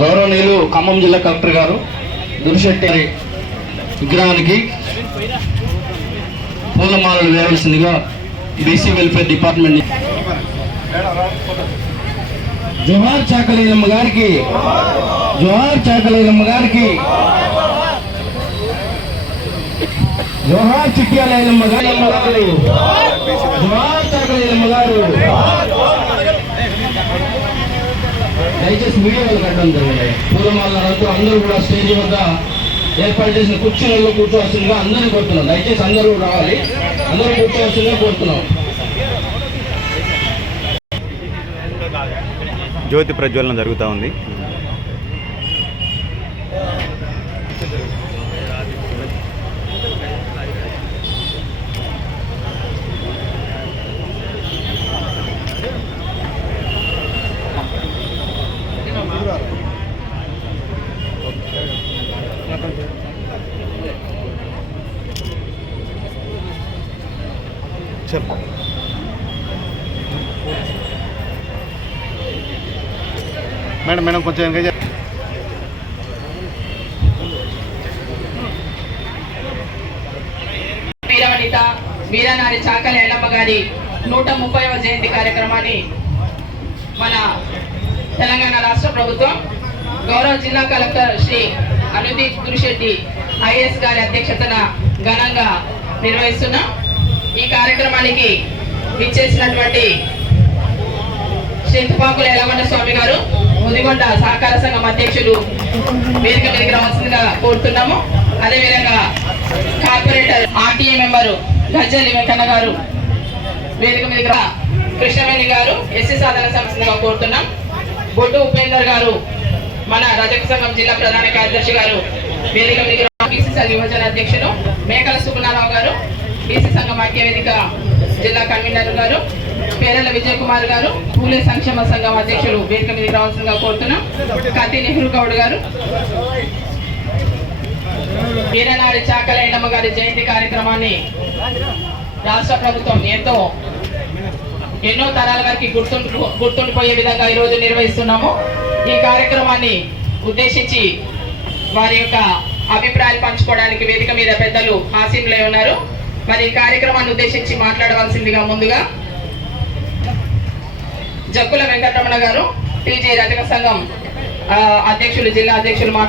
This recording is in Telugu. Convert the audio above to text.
గౌరవనీయులు ఖమ్మం జిల్లా కలెక్టర్ గారు దురిశెట్టి విగ్రహానికి పూలమాలలు వేయవలసిందిగా బీసీ వెల్ఫేర్ డిపార్ట్మెంట్ జోహార్ చాకలీలమ్మ గారికి జోహార్ చాకలీలమ్మ గారికి జోహార్ చిట్యాలయ్యమ్మ గారి గారు జోహార్ చాకలీలమ్మ గారు. దయచేసి వీడియోలు కట్టడం జరిగింది పూలమాల రంగు అందరూ కూడా స్టేజ్ వద్ద ఏర్పాటు చేసిన కుర్చీలలో కూర్చోవలసిందిగా అందరినీ కోరుతున్నాం. దయచేసి అందరూ రావాలి. అందరూ కూర్చోవలసిందిగా కోరుతున్నాం. జ్యోతి ప్రజ్వలన జరుగుతూ ఉంది. చెప్పు. మేడం మేడం కొంచెం ఎంకరేజ్ వీరవనిత వీరనారి చాకలి ఎల్లమ్మ గారి నూట ముప్పైవ జయంతి కార్యక్రమాన్ని మన తెలంగాణ రాష్ట్ర ప్రభుత్వం గౌరవ జిల్లా కలెక్టర్ శ్రీ అనుదీప్ గురిశెట్టి ఐఎస్ గారి అధ్యక్షతన ఘనంగా నిర్వహిస్తున్నాం ఈ కార్యక్రమానికి విచ్చేసినటువంటి శ్రీ తుపాకుల ఎలగొండ స్వామి గారు ముదిగొండ సహకార సంఘం అధ్యక్షులు వేదిక మీదకి రావాల్సిందిగా కోరుతున్నాము. అదేవిధంగా corporator RTA member Gajjali Venkanna గారు వేదిక మీదకి కృష్ణవేణి గారు ఎస్సీ సాధన సంస్థగా కోరుతున్నాం. బొడ్డు ఉపేందర్ గారు మన రజక సంఘం జిల్లా ప్రధాన కార్యదర్శి గారు వేదిక మీదకి బీసీసీ యువజన అధ్యక్షులు మేకల సుగుణారావు గారు బీసీ సంఘం ఐక్య జిల్లా కన్వీనర్ గారు పేరెల విజయ్ కుమార్ గారు పూలే సంక్షేమ సంఘం అధ్యక్షులు వేదిక మీదకి రావాల్సిందిగా కోరుతున్నాం. కతి నెహ్రూ గౌడ్ గారు వీరనాడి చాకల ఎండమ్మ గారి జయంతి కార్యక్రమాన్ని రాష్ట్ర ప్రభుత్వం ఎంతో ఎన్నో తరాల వారికి గుర్తుండి గుర్తుండిపోయే విధంగా ఈరోజు నిర్వహిస్తున్నాము. ఈ కార్యక్రమాన్ని ఉద్దేశించి వారి యొక్క అభిప్రాయాలు పంచుకోవడానికి వేదిక మీద పెద్దలు ఆసీనులై ఉన్నారు. మరి ఈ కార్యక్రమాన్ని ఉద్దేశించి మాట్లాడవలసిందిగా ముందుగా జక్కుల వెంకటరమణ గారు టీజీ రజక సంఘం అధ్యక్షులు జిల్లా అధ్యక్షులు మాట్లాడారు